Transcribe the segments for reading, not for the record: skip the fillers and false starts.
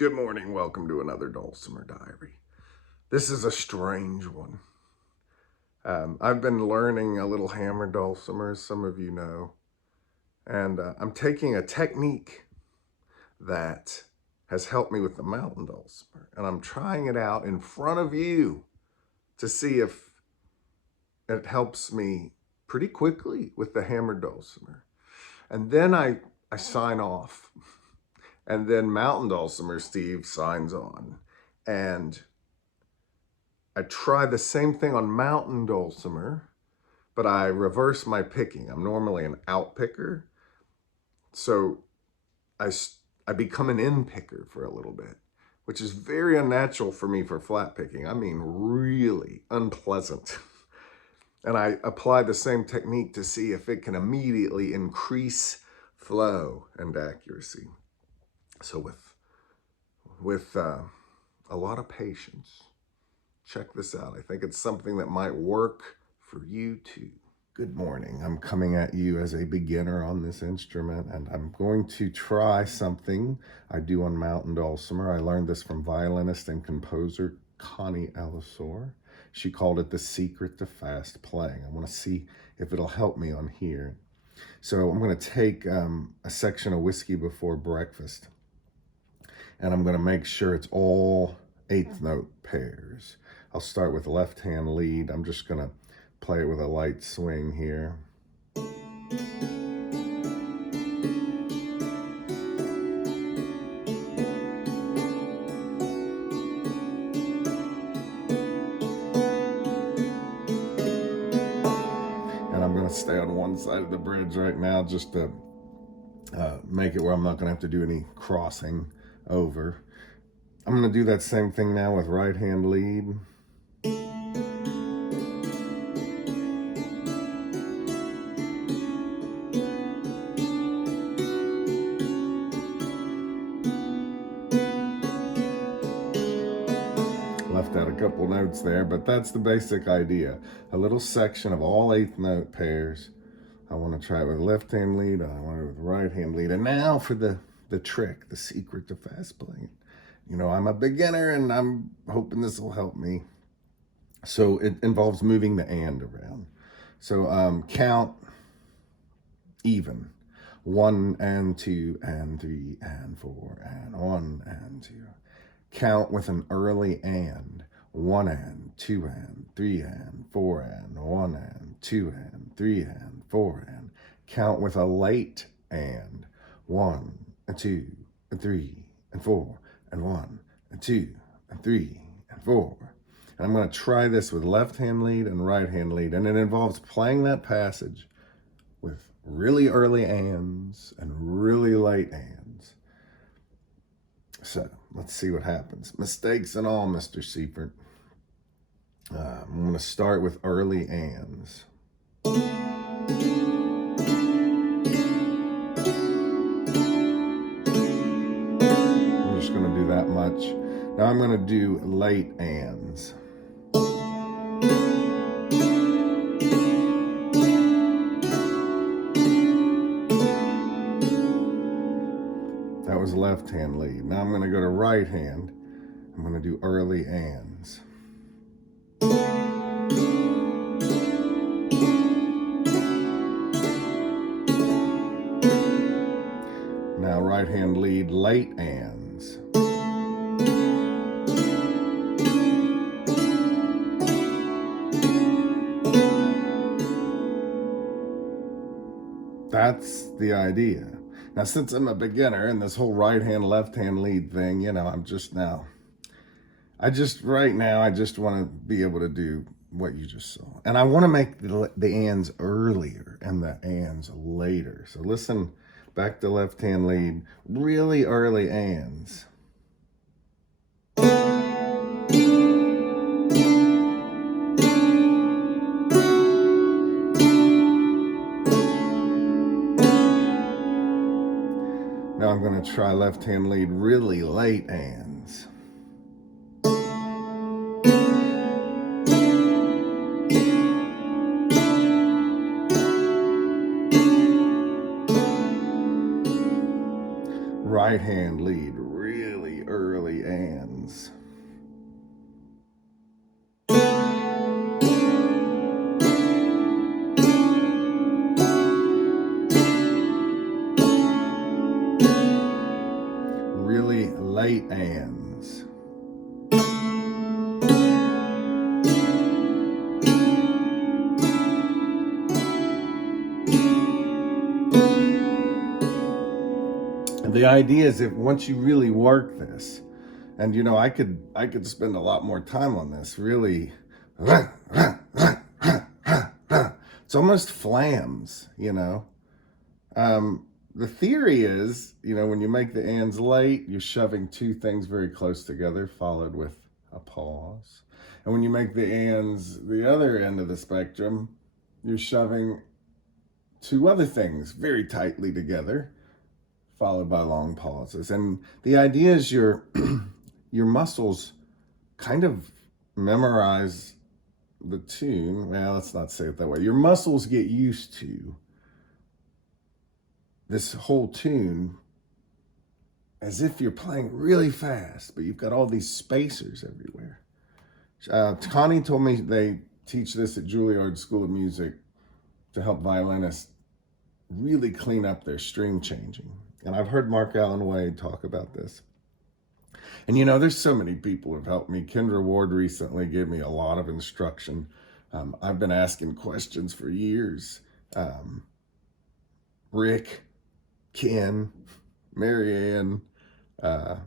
Good morning. Welcome to another Dulcimer Diary. This is a strange one. I've been learning a little hammer dulcimer, as some of you know, and I'm taking a technique that has helped me with the mountain dulcimer, and I'm trying it out in front of you to see if it helps me pretty quickly with the hammer dulcimer. And then I sign off. And then Mountain Dulcimer Steve signs on. And I try the same thing on Mountain Dulcimer, but I reverse my picking. I'm normally an out picker. So I become an in picker for a little bit, which is very unnatural for me for flat picking. I mean, really unpleasant. And I apply the same technique to see if it can immediately increase flow and accuracy. So with a lot of patience, check this out. I think it's something that might work for you too. Good morning. I'm coming at you as a beginner on this instrument, and I'm going to try something I do on Mountain Dulcimer. I learned this from violinist and composer Conni Ellisor. She called it the secret to fast playing. I want to see if it'll help me on here. So I'm going to take a section of Whiskey Before Breakfast, and I'm going to make sure it's all eighth note pairs. I'll start with left hand lead. I'm just going to play it with a light swing here. And I'm going to stay on one side of the bridge right now just to make it where I'm not going to have to do any crossing over. I'm going to do that same thing now with right hand lead. Left out a couple notes there, but that's the basic idea. A little section of all eighth note pairs. I want to try it with left hand lead, and I want it with right hand lead. And now for the trick, the secret to fast playing. You know, I'm a beginner and I'm hoping this will help me. So it involves moving the and around. So count even. 1 and 2 and 3 and 4 and 1 and 2. Count with an early and. 1 and 2 and 3 and 4 and 1 and 2 and 3 and 4 and. Count with a late and. 1 and 2 and 3 and 4 and 1 and 2 and 3 and 4. And I'm going to try this with left hand lead and right hand lead, and it involves playing that passage with really early ands and really late ands. So let's see what happens. Mistakes and all, Mr. Seifert. I'm going to start with early ands. Going to do that much. Now I'm going to do late ands. That was left hand lead. Now I'm going to go to right hand. I'm going to do early ands. Now right hand lead, late ands. That's the idea. Now, since I'm a beginner in this whole right hand, left hand lead thing, you know, I just want to be able to do what you just saw. And I want to make the ands earlier and the ands later. So listen, back to left hand lead, really early ands. Now I'm going to try left hand lead, really late ands. Right hand lead, really early really late ands. And the idea is that once you really work this, and you know, I could spend a lot more time on this, really. It's almost flams, you know. The theory is, you know, when you make the ands late, you're shoving two things very close together, followed with a pause. And when you make the ands the other end of the spectrum, you're shoving two other things very tightly together, followed by long pauses. And the idea is your muscles kind of memorize the tune. Well, let's not say it that way. Your muscles get used to this whole tune as if you're playing really fast, but you've got all these spacers everywhere. Connie told me they teach this at Juilliard School of Music to help violinists really clean up their string changing. And I've heard Mark Allen Wade talk about this. And you know, there's so many people who have helped me. Kendra Ward recently gave me a lot of instruction. I've been asking questions for years. Rick, Ken, Marianne, a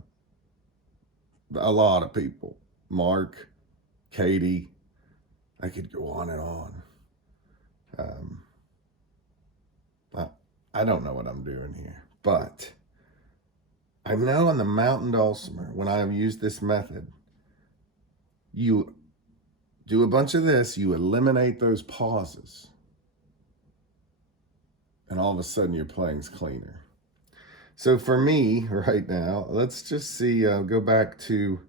lot of people. Mark, Katie, I could go on and on. I don't know what I'm doing here, but I know on the mountain dulcimer, when I've used this method, you do a bunch of this, you eliminate those pauses, and all of a sudden your playing's cleaner. So for me right now, let's just see, go back to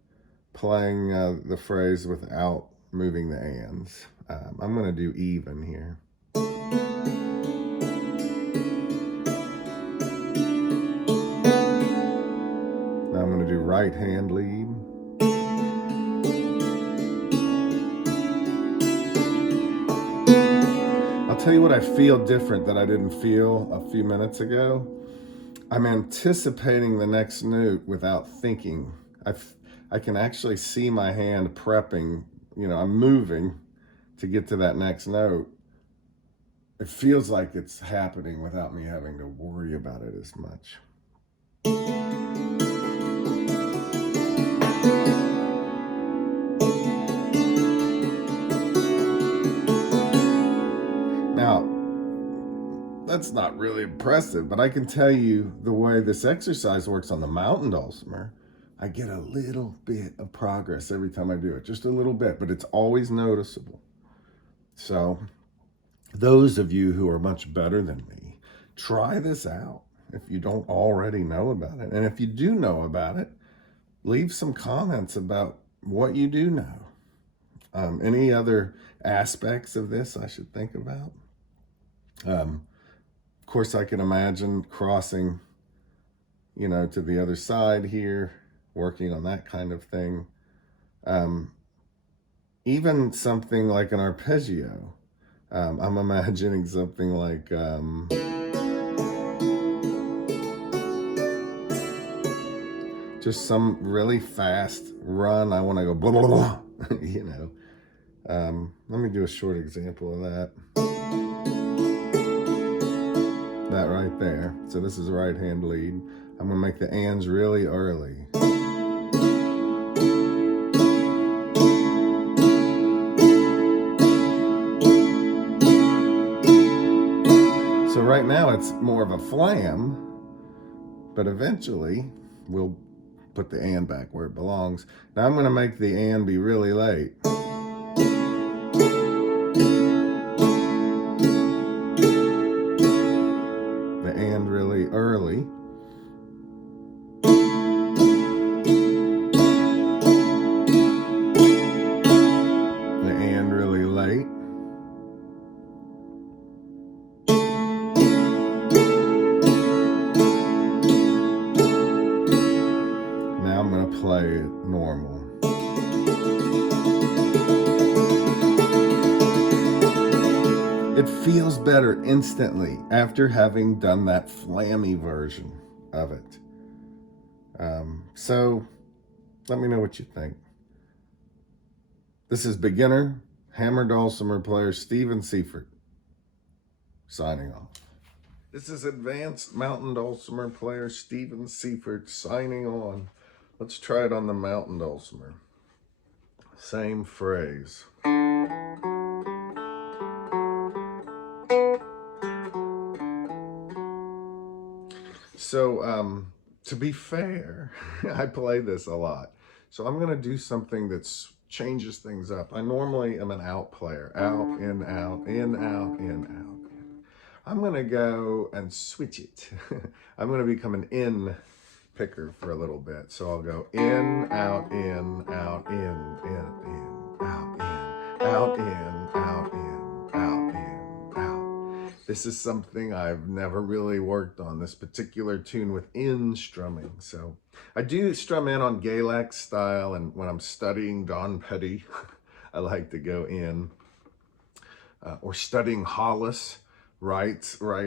playing the phrase without moving the ands. I'm going to do even here. Now I'm going to do right hand lead. I'll tell you what I feel different that I didn't feel a few minutes ago. I'm anticipating the next note without thinking. I can actually see my hand prepping, you know, I'm moving to get to that next note. It feels like it's happening without me having to worry about it as much. Now, that's not really impressive, but I can tell you the way this exercise works on the mountain dulcimer, I get a little bit of progress every time I do it, just a little bit, but it's always noticeable. So those of you who are much better than me, try this out if you don't already know about it. And if you do know about it, leave some comments about what you do know. Any other aspects of this I should think about? Of course, I can imagine crossing, you know, to the other side here, working on that kind of thing. Even something like an arpeggio. I'm imagining something like, just some really fast run. I want to go blah, blah, blah, you know. Let me do a short example of that. That right there. So this is right hand lead. I'm gonna make the ands really early. So right now it's more of a flam, but eventually we'll put the and back where it belongs. Now I'm gonna make the and be really late. And really early. The and really late. Now I'm going to play it normal. It feels better instantly after having done that flammy version of it. So let me know what you think. This is beginner hammer dulcimer player Stephen Seifert signing off. This is advanced mountain dulcimer player Stephen Seifert signing on. Let's try it on the mountain dulcimer. Same phrase. So, to be fair, I play this a lot. So I'm going to do something that changes things up. I normally am an out player. Out, in, out, in, out, in, out, in. I'm going to go and switch it. I'm going to become an in picker for a little bit. So I'll go in, out, in, out, in, out, in, out, in, out, in, out, in, out. This is something I've never really worked on, this particular tune with in strumming. So I do strum in on Galax style, and when I'm studying Don Petty, I like to go in. Or studying Hollis, right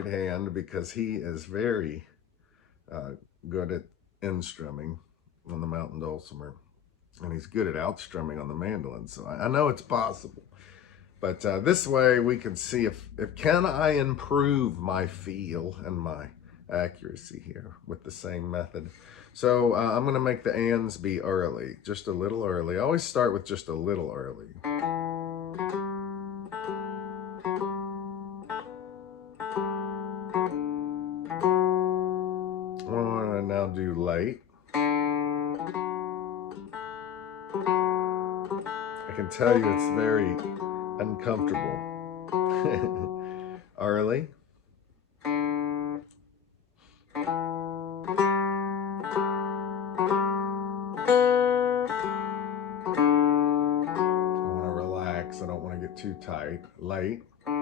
hand, because he is very good at in strumming on the mountain dulcimer, and he's good at out strumming on the mandolin. So I know it's possible. But this way we can see if can I improve my feel and my accuracy here with the same method. So I'm going to make the ands be early, just a little early. I always start with just a little early. I want to now do late. I can tell you it's very uncomfortable. Early. I want to relax. I don't want to get too tight. Late. I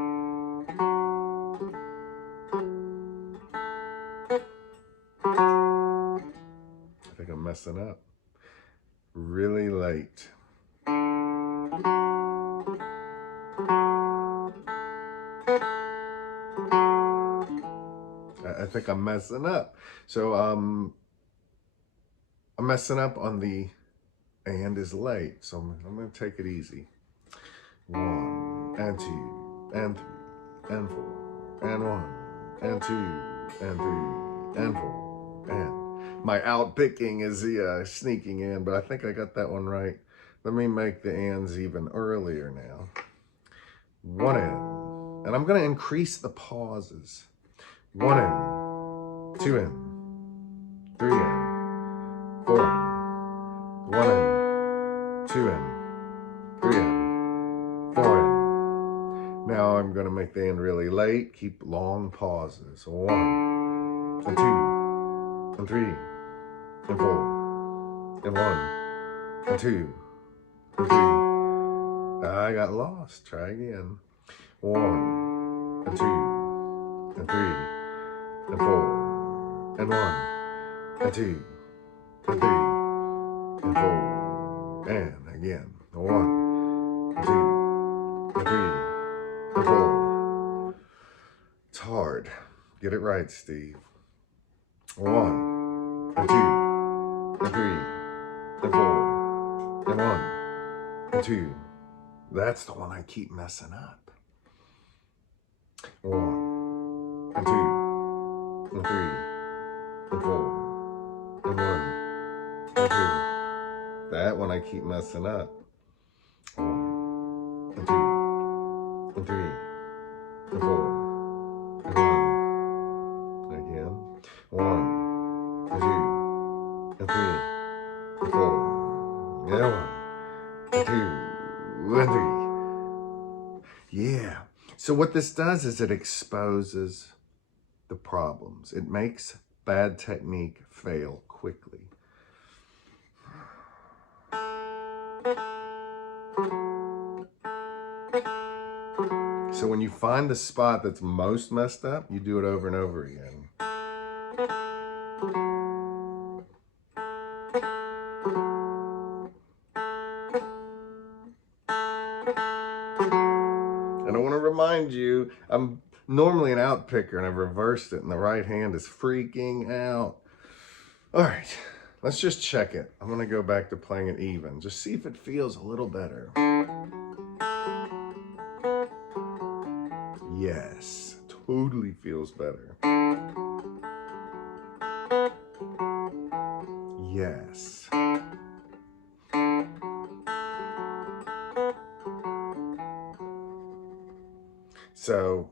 think I'm messing up. Really late. I think I'm messing up. So I'm messing up on the and is late. So I'm going to take it easy. 1 and 2 and 3 and 4 and 1 and 2 and 3 and 4 and my out picking is sneaking in, but I think I got that one right. Let me make the ands even earlier now. 1 in, and I'm going to increase the pauses. 1 in, 2 in, 3 in, 4 in, 1 in, 2 in, 3 in, 4 in. Now I'm going to make the end really late. Keep long pauses. 1 and 2 and 3 and 4 and 1 and 2 and 3. I got lost. Try again. 1 and 2 and 3 and 4 and 1 and 2 and 3 and 4 and again. 1 and 2 and 3 and 4. It's hard. Get it right, Steve. 1 and 2 and 3 and 4 and 1 and 2. That's the one I keep messing up. 1 and 2 and 3 and 4 and 1 and 2. That one I keep messing up. 1 and 2 and 3 and 4 and 1. Again. 1 and 2 and 3 and 4. Yeah, 1 and 2 and 3. Yeah. So what this does is it exposes the problems. It makes bad technique fail quickly. So when you find the spot that's most messed up, you do it over and over again. And I want to remind you, I'm normally an out picker and I've reversed it and the right hand is freaking out. All right, Let's just check it. I'm gonna go back to playing it even. Just see if it feels a little better. Yes, totally feels better. Yes. So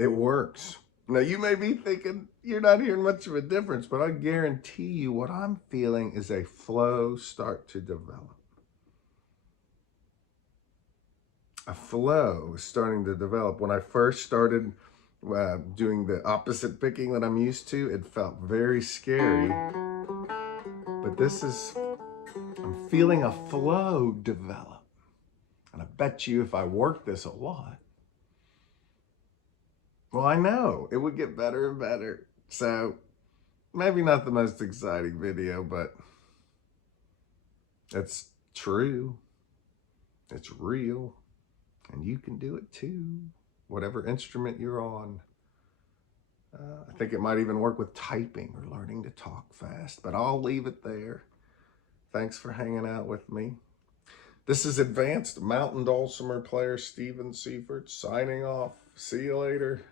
it works. Now you may be thinking you're not hearing much of a difference, but I guarantee you what I'm feeling is a flow start to develop. A flow is starting to develop. When I first started doing the opposite picking that I'm used to, it felt very scary. But I'm feeling a flow develop. And I bet you if I work this a lot, well, I know it would get better and better. So maybe not the most exciting video, but it's true. It's real. And you can do it too, whatever instrument you're on. I think it might even work with typing or learning to talk fast, but I'll leave it there. Thanks for hanging out with me. This is advanced mountain dulcimer player Steven Seifert signing off. See you later.